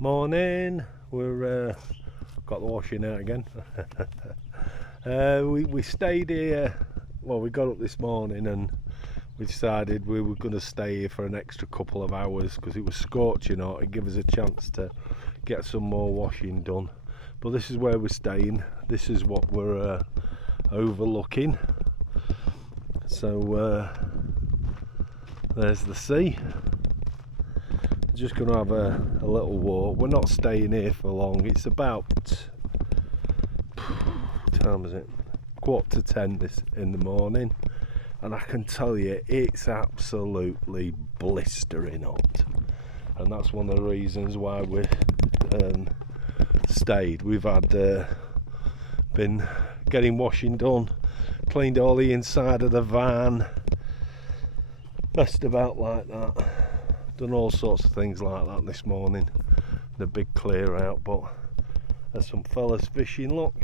Morning. We're got the washing out again. We stayed here. Well, we got up this morning and we decided we were going to stay here for an extra couple of hours because it was scorching hot. It gave us a chance to get some more washing done. But this is where we're staying. This is what we're overlooking. So there's the sea. Just going to have a little walk. We're not staying here for long. It's about, what time is it? 9:45 this in the morning, and I can tell you it's absolutely blistering hot, and that's one of the reasons why we stayed. We've had been getting washing done, cleaned all the inside of the van, messed about like that. Done all sorts of things like that this morning. The big clear out, but there's some fellas fishing, look.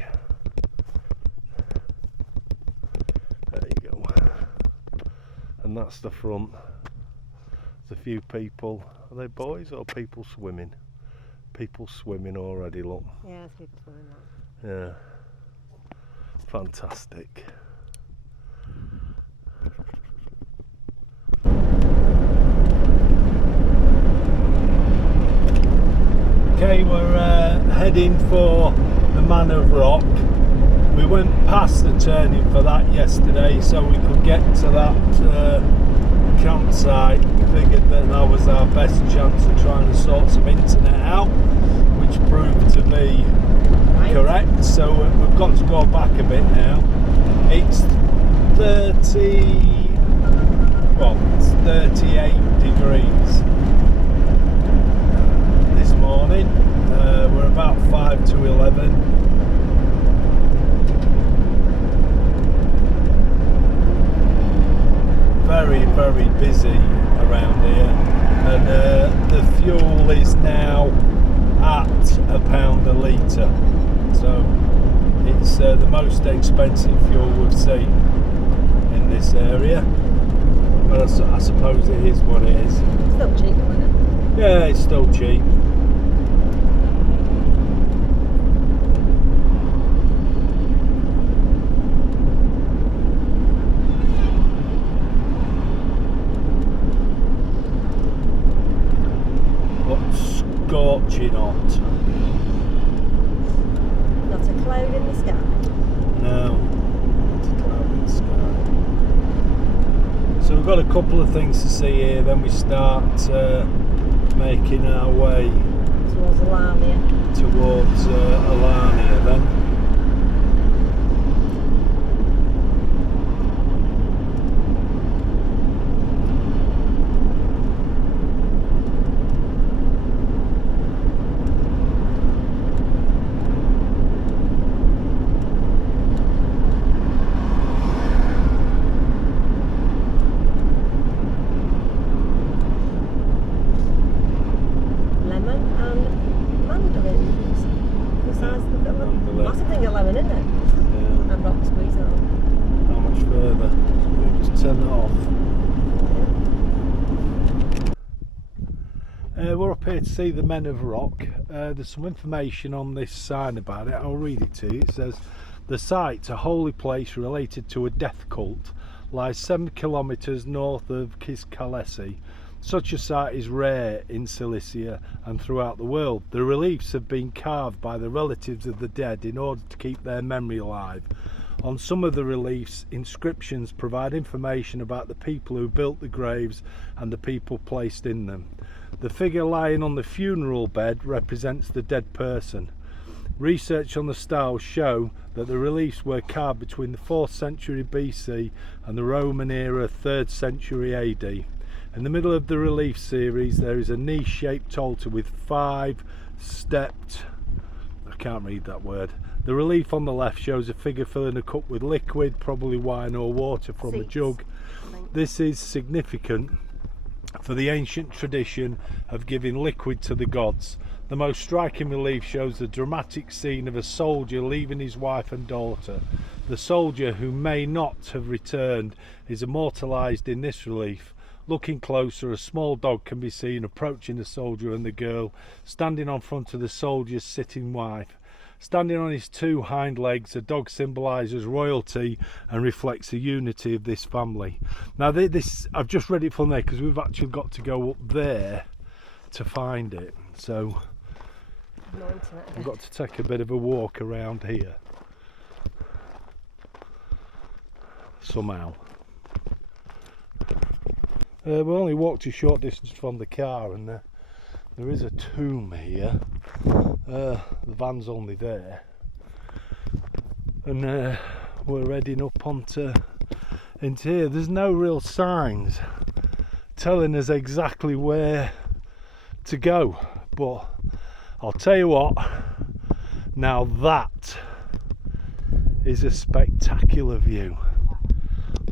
There you go. And that's the front. There's a few people. Are they boys or people swimming? People swimming already, look. Yeah, there's people swimming that. Yeah. Fantastic. Okay, we're heading for the Man of Rock. We went past the turning for that yesterday so we could get to that campsite. We figured that was our best chance of trying to sort some internet out, which proved to be correct. So we've got to go back a bit now. It's 38 degrees this morning. We're about 5 to 11. Very, very busy around here, and the fuel is now at £1 a litre, so it's the most expensive fuel we've seen in this area, but I suppose it is what it is. Still cheap, isn't it? Yeah, it's still cheap. Scorching hot. Not a cloud in the sky. No, not a cloud in the sky. So we've got a couple of things to see here, then we start making our way Towards Alania then. Massive thing of lemon, isn't it? Yeah. And rock squeeze that on. How much further? Just turn it off. We're up here to see the Men of Rock. There's some information on this sign about it. I'll read it to you. It says, the site, a holy place related to a death cult, lies 7 kilometres north of Kiskalesi. Such a site is rare in Cilicia and throughout the world. The reliefs have been carved by the relatives of the dead in order to keep their memory alive. On some of the reliefs, inscriptions provide information about the people who built the graves and the people placed in them. The figure lying on the funeral bed represents the dead person. Research on the styles show that the reliefs were carved between the 4th century BC and the Roman era 3rd century AD. In the middle of the relief series there is a niche-shaped altar with 5 stepped, I can't read that word. The relief on the left shows a figure filling a cup with liquid, probably wine or water from a jug. This is significant for the ancient tradition of giving liquid to the gods. The most striking relief shows the dramatic scene of a soldier leaving his wife and daughter. The soldier, who may not have returned, is immortalised in this relief. Looking closer, a small dog can be seen approaching the soldier and the girl, standing on front of the soldier's sitting wife. Standing on his two hind legs, the dog symbolises royalty and reflects the unity of this family. Now this, I've just read it from there because we've actually got to go up there to find it. So No internet. we've got to take a bit of a walk around here. Somehow. We only walked a short distance from the car, and there is a tomb here. The van's only there, and we're heading up into here. There's no real signs telling us exactly where to go, but I'll tell you what, now that is a spectacular view.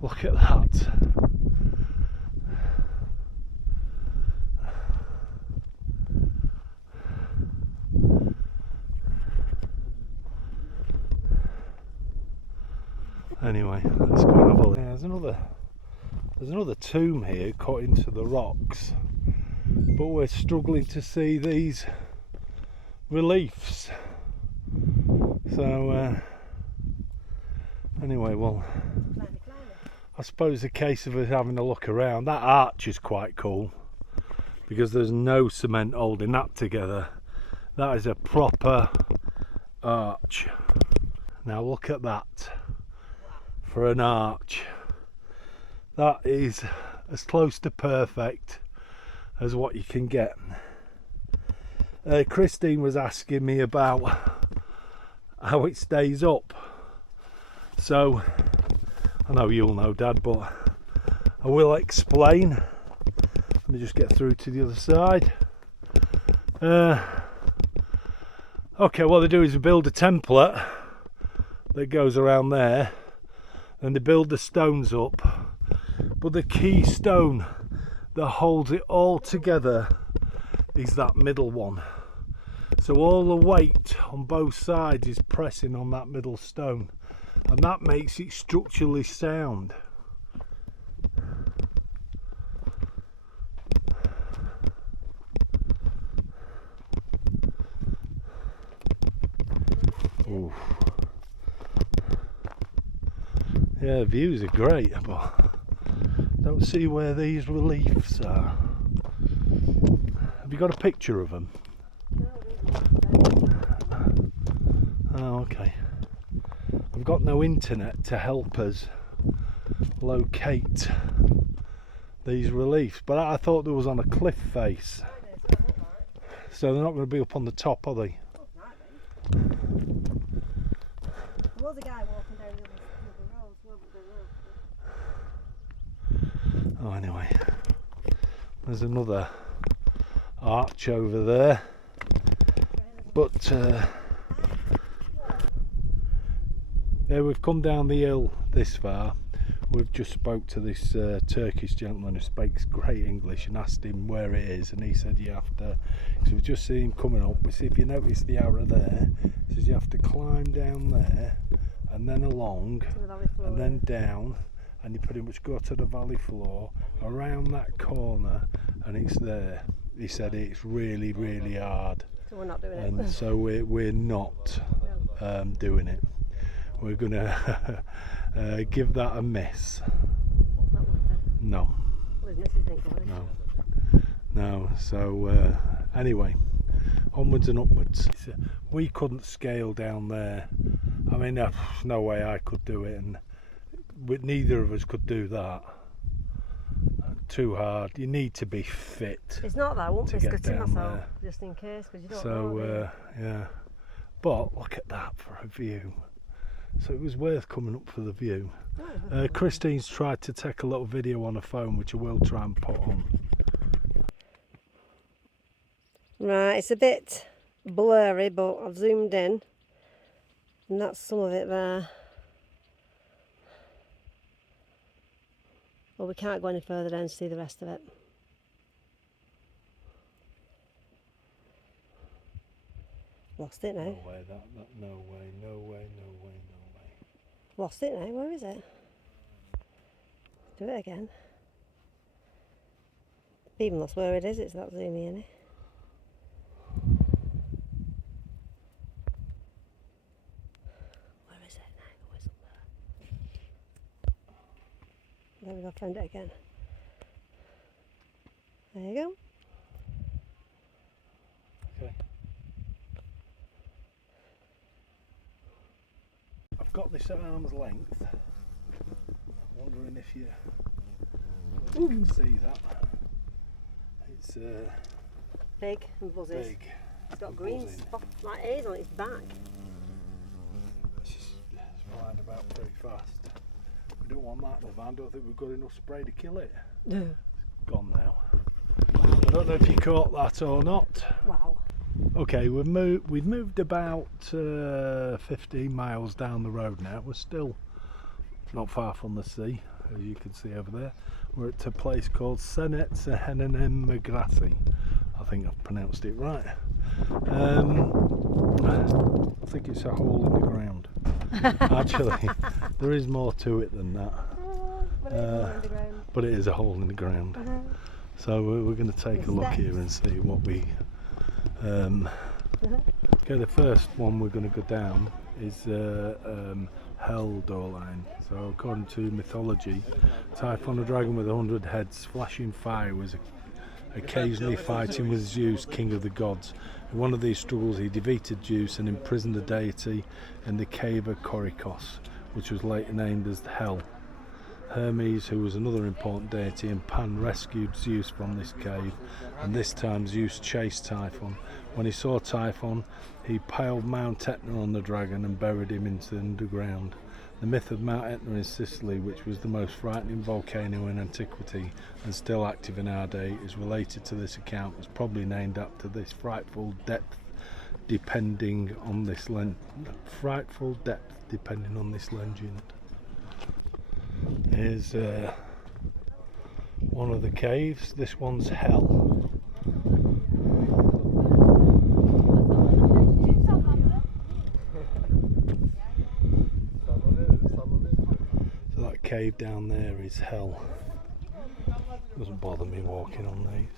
Look at that. Anyway, let's go and have a look. There's another tomb here cut into the rocks, but we're struggling to see these reliefs. So anyway, well, I suppose the case of us having a look around. That arch is quite cool because there's no cement holding that together. That is a proper arch. Now look at that. For an arch, that is as close to perfect as what you can get. Christine was asking me about how it stays up, so I know you'll know, Dad, but I will explain. Let me just get through to the other side. Okay, what they do is build a template that goes around there, and they build the stones up, but the key stone that holds it all together is that middle one. So all the weight on both sides is pressing on that middle stone, and that makes it structurally sound. Oof. Yeah, views are great, but don't see where these reliefs are. Have you got a picture of them? Oh, okay. I've got no internet to help us locate these reliefs, but I thought there was on a cliff face. So they're not going to be up on the top, are they? There was a guy walking down the road, wasn't there? Oh, anyway, there's another arch over there, but yeah, we've come down the hill this far. We've just spoke to this Turkish gentleman who speaks great English and asked him where it is, and he said you have to, so we've just seen him coming up. We see, if you notice the arrow there, it says you have to climb down there and then along and then down, and you pretty much go to the valley floor around that corner and it's there. He said it's really, really hard, So we're not doing and it. so we're not doing it. We're gonna give that a miss. Not worth it. No, Well, his missus thinks so. no. So anyway, onwards and upwards. We couldn't scale down there. I mean, there's no way I could do it, and neither of us could do that. Too hard. You need to be fit. It's not that I won't To be get scutting down myself there. just in case, because you don't know. do So yeah, but look at that for a view. So it was worth coming up for the view. you? Christine's tried to take a little video on her phone, which I will try and put on. Right, it's a bit blurry, but I've zoomed in, and that's some of it there. Well, we can't go any further down to see the rest of it. Lost it now. No way, no way, no way, no way, no way. Lost it now. Where is it? Do it again. Even lost where it is, it's that zoomy, isn't it? Where is it now? Oh, it's up there. There we go, found it again. There you go. Okay. I've got this at arm's length. Wondering if you can see that. It's Big and buzzy. big. It's got green spots like A's on its back. It's flying about pretty fast. We don't want that in the van. I don't think we've got enough spray to kill it. It's gone now. I don't know if you caught that or not. Wow. Okay, we've moved about 15 miles down the road now. We're still not far from the sea, as you can see over there. We're at a place called Cennet Cehenem. I think I've pronounced it right. I think it's a hole in the ground. Actually, there is more to it than that. But it is a hole in the ground. So we're going to take a look here and see what we... Okay, the first one we're going to go down is Hell door line. So according to mythology, Typhon, a dragon with 100 heads, flashing fire, was occasionally fighting with Zeus, king of the gods. In one of these struggles he defeated Zeus and imprisoned the deity in the cave of Korikos, which was later named as Hell. Hermes, who was another important deity, and Pan rescued Zeus from this cave, and this time Zeus chased Typhon. When he saw Typhon, he piled Mount Etna on the dragon and buried him into the underground. The myth of Mount Etna in Sicily, which was the most frightening volcano in antiquity and still active in our day, is related to this account. Was probably named after this frightful depth, depending on this legend. Here's one of the caves. This one's Hell. So that cave down there is Hell. Doesn't bother me walking on these.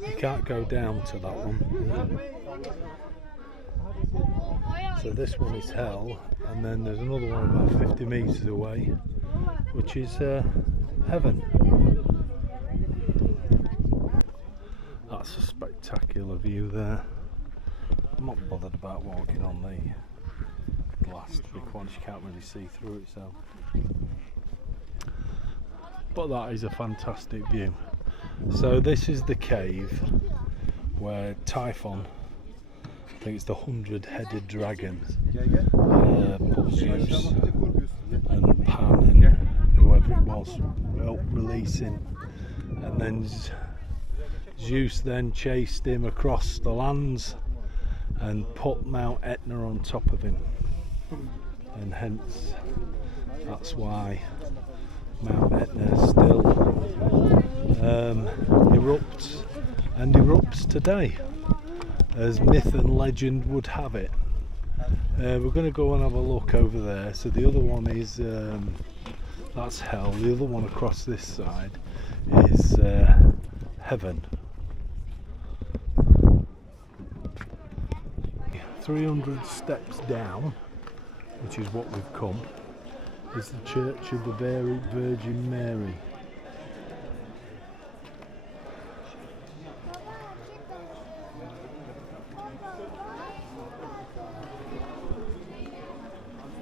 You can't go down to that one. So this one is Hell, and then there's another one about 50 metres away, which is Heaven. That's a spectacular view there. I'm not bothered about walking on the glass, to be quite honest, you can't really see through it, so. But that is a fantastic view. So this is the cave where Typhon, I think it's the 100-headed dragon, put Zeus and Pan and whoever it was helped release him, and then Zeus then chased him across the lands and put Mount Etna on top of him, and hence that's why Mount Etna still erupts today, as myth and legend would have it. We're going to go and have a look over there. So the other one is that's Hell. The other one across this side is Heaven. 300 steps down, which is what we've come, is the Church of the Virgin Mary.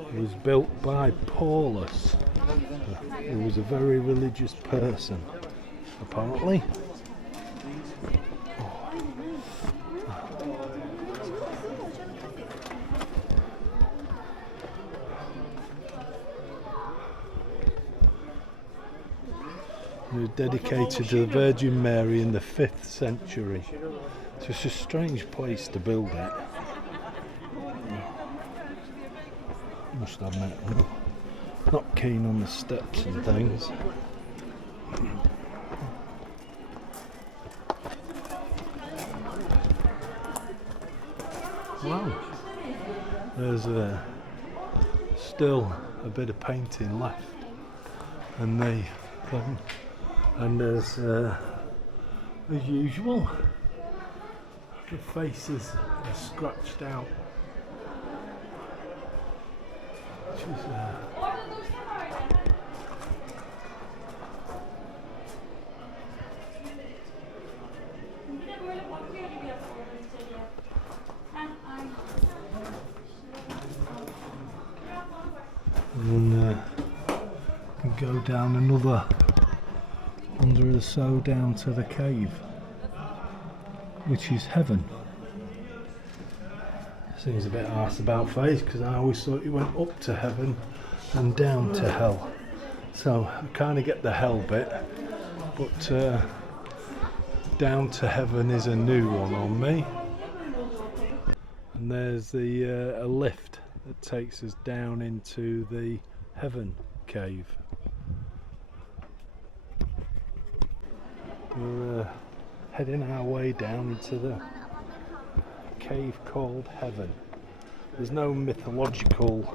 It was built by Paulus, who was a very religious person, apparently. It was dedicated to the Virgin Mary in the 5th century. So it's a strange place to build it. Must admit, I'm not keen on the steps and things. know. There's still a bit of painting left, and there's as usual, the faces are scratched out, which is and then can go down another 100 or so down to the cave, which is heaven. Seems a bit arse about face, because I always thought you went up to heaven and down to hell. So I kind of get the hell bit, but down to heaven is a new one on me. And there's the a lift that takes us down into the heaven cave. We're heading our way down into the cave called heaven. There's no mythological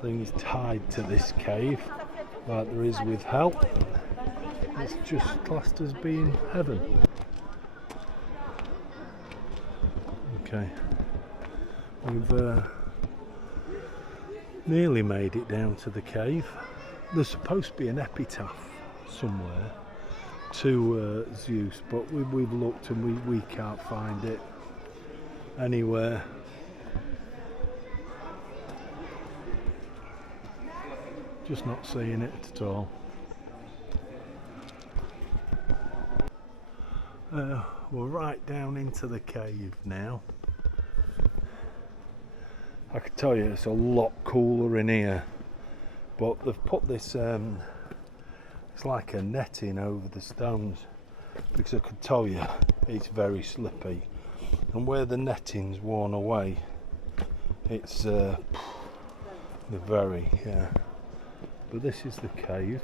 things tied to this cave like there is with hell. It's just classed as being heaven. Okay, we've nearly made it down to the cave. There's supposed to be an epitaph somewhere to Zeus, but we've looked and we can't find it anywhere. Just not seeing it at all. We're right down into the cave now. I can tell you it's a lot cooler in here, but they've put this it's like a netting over the stones, because I could tell you it's very slippy, and where the netting's worn away, it's very, yeah. But this is the cave,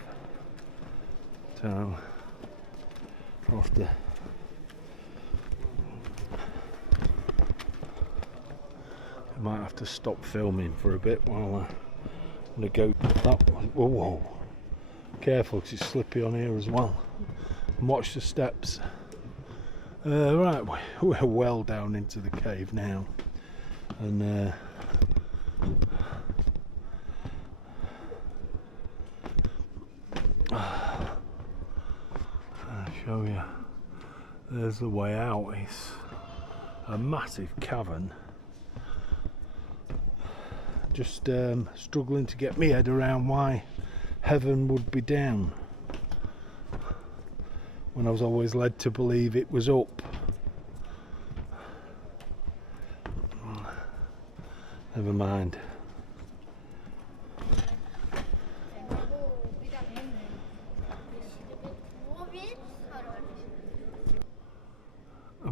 so I'll have to I might have to stop filming for a bit while I'm going to go that one. Whoa, careful, because it's slippy on here as well. And watch the steps. Right, we're well down into the cave now, and I'll show you. There's the way out. It's a massive cavern. Just struggling to get my head around why heaven would be down, when I was always led to believe it was up. Never mind.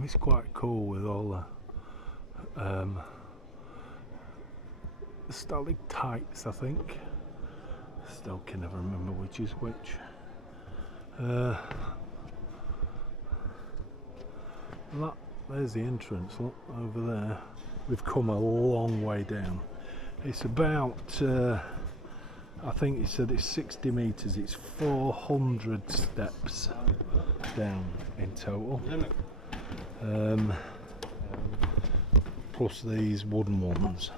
It's quite cool with all the stalactites, I think. Still can never remember which is which. There's the entrance, look, over there. We've come a long way down. It's about, I think he said it's 60 metres, it's 400 steps down in total. Plus these wooden ones.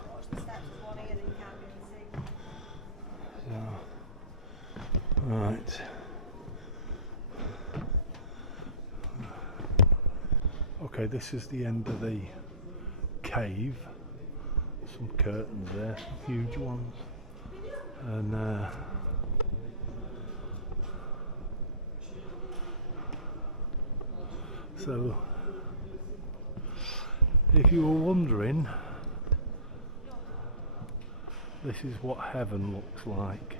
Right. Okay, this is the end of the cave. Some curtains there, huge ones. And so, if you were wondering, this is what heaven looks like.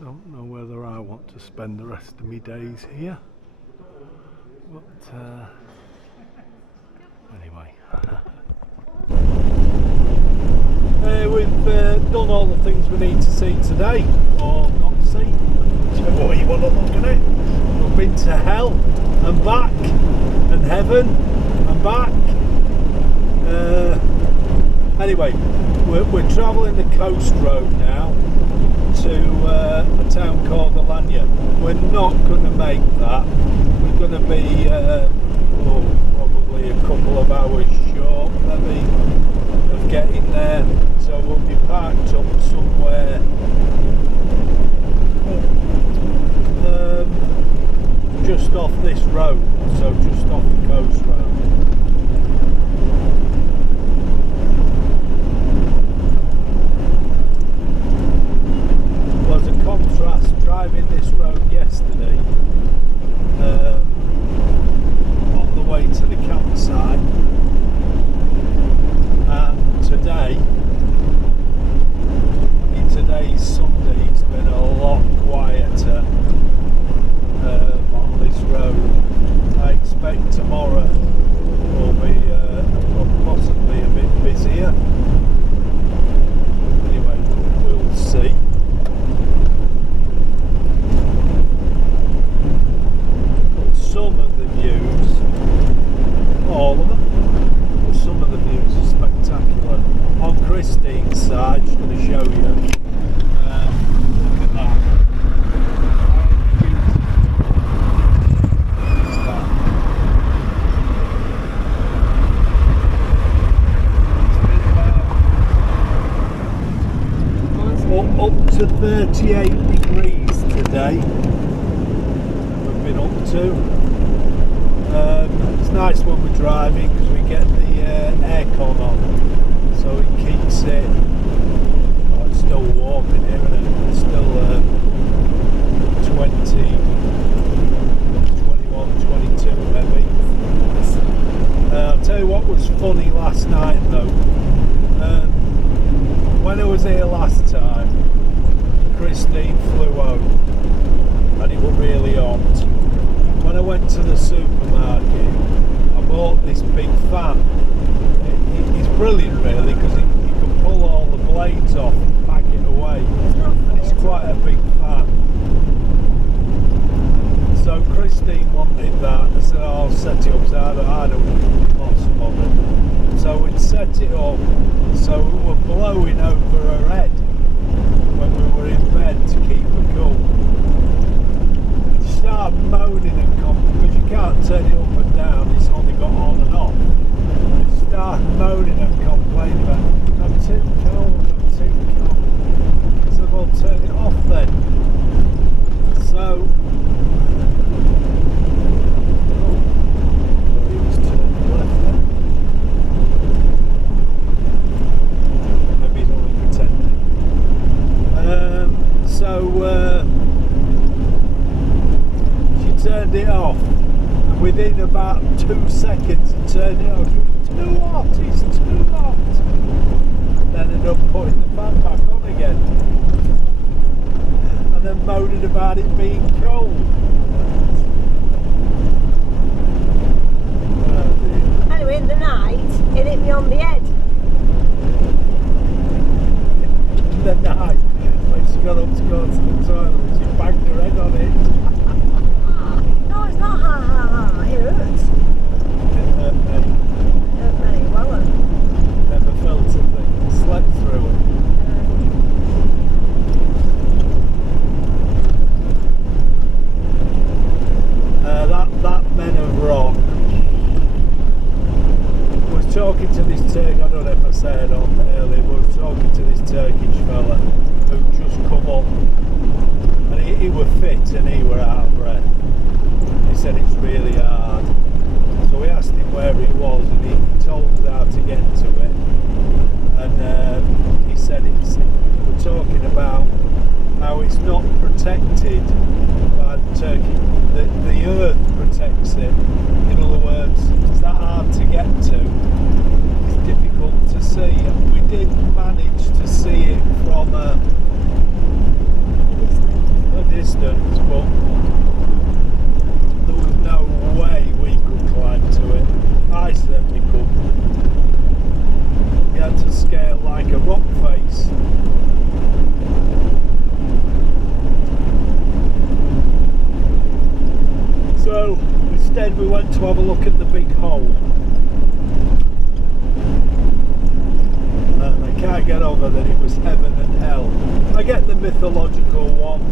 Don't know whether I want to spend the rest of my days here, but anyway. We've done all the things we need to see today, or not see. whichever way you want to look at it. We've been to hell and back, and heaven and back. Anyway, we're travelling the coast road now to a town called Alanya. We're not going to make that. We're going to be probably a couple of hours short, maybe, of getting there. So we'll be parked up somewhere just off this road, so just off the coast road. Was a contrast driving this road yesterday on the way to the campsite, and today's Sunday, it's been a lot quieter on this road. I expect tomorrow will be possibly a bit busier. Anyway, we'll see. Some of the views, all of them, but some of the views are spectacular. On Christine's side, just going to show you. Look at that. Up to 38 degrees today. We've been up to. It's nice when we're driving because we get the aircon on, so it keeps it. Oh, it's still warm in here, isn't it? It's still 20, 21, 22 maybe. I'll tell you what was funny last night though. When I was here last time, Christine flew home and it was really hot. When I went to the supermarket, I bought this big fan. It's brilliant really because you can pull all the blades off and pack it away, and it's quite a big fan. So Christine wanted that. I said, oh, I'll set it up, so I don't not so bothered. So we'd set it up so we were blowing over her head when we were in bed to keep her cool. She started moaning and because you can't turn it up and down, it's only got on and off. She started moaning and complaining about, I'm too cold, I'm too cold. I said, well, turn it off then. So he was turning left then. Maybe he's only pretending. She turned it off, and within about 2 seconds it turned it off. It's too hot, it's too hot. Then ended up putting the fan back on again, and then moaning about it being cold. Anyway, in the night, it hit me on the head. In the night, when she got up to go to the toilet, she banged her head on it. No, it's not ha ha ha, it hurts. Didn't hurt me. Hurt very well. Never felt a thing. Slept through it. That Men of Rock was talking to this Turk. I don't know if I said on earlier, but was talking to this Turkish fella who just come up, and he were fit and he were out of breath. He said it's really hard. So we asked him where he was, and he told us how to get to it. And he said we're talking about how it's not protected by the Turkey. The earth protects it. In other words, it's that hard to get to. It's difficult to see. And we did manage to see it from a distance, but there was no way we could climb to it. I certainly couldn't. You had to scale like a rock face. instead we went to have a look at the big hole. And I can't get over that it was heaven and hell. I get the mythological one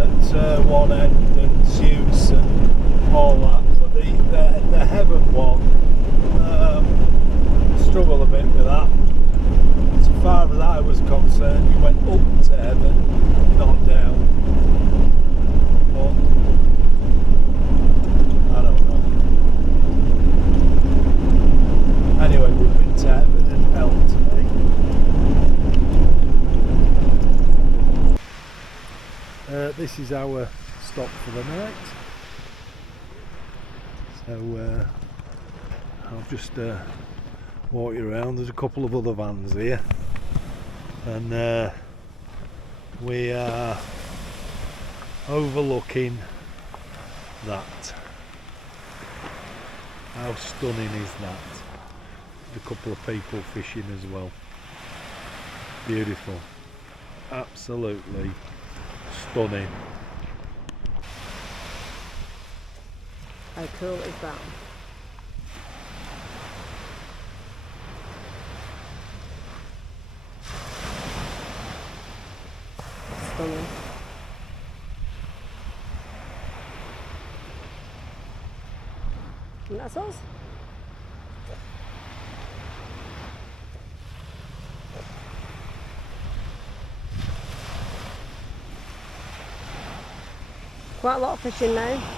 at one end and Zeus and all that, but the heaven one, struggle a bit with that. As far as I was concerned, you went up to heaven, not down. But I don't know. Anyway, we've been to heaven and hell today. This is our stop for the night. So I'll just walk you around. There's a couple of other vans here, and we are overlooking that. How stunning is that? A couple of people fishing as well. Beautiful, absolutely stunning. How cool is that? Stunning. And that's us. Quite a lot of fishing now.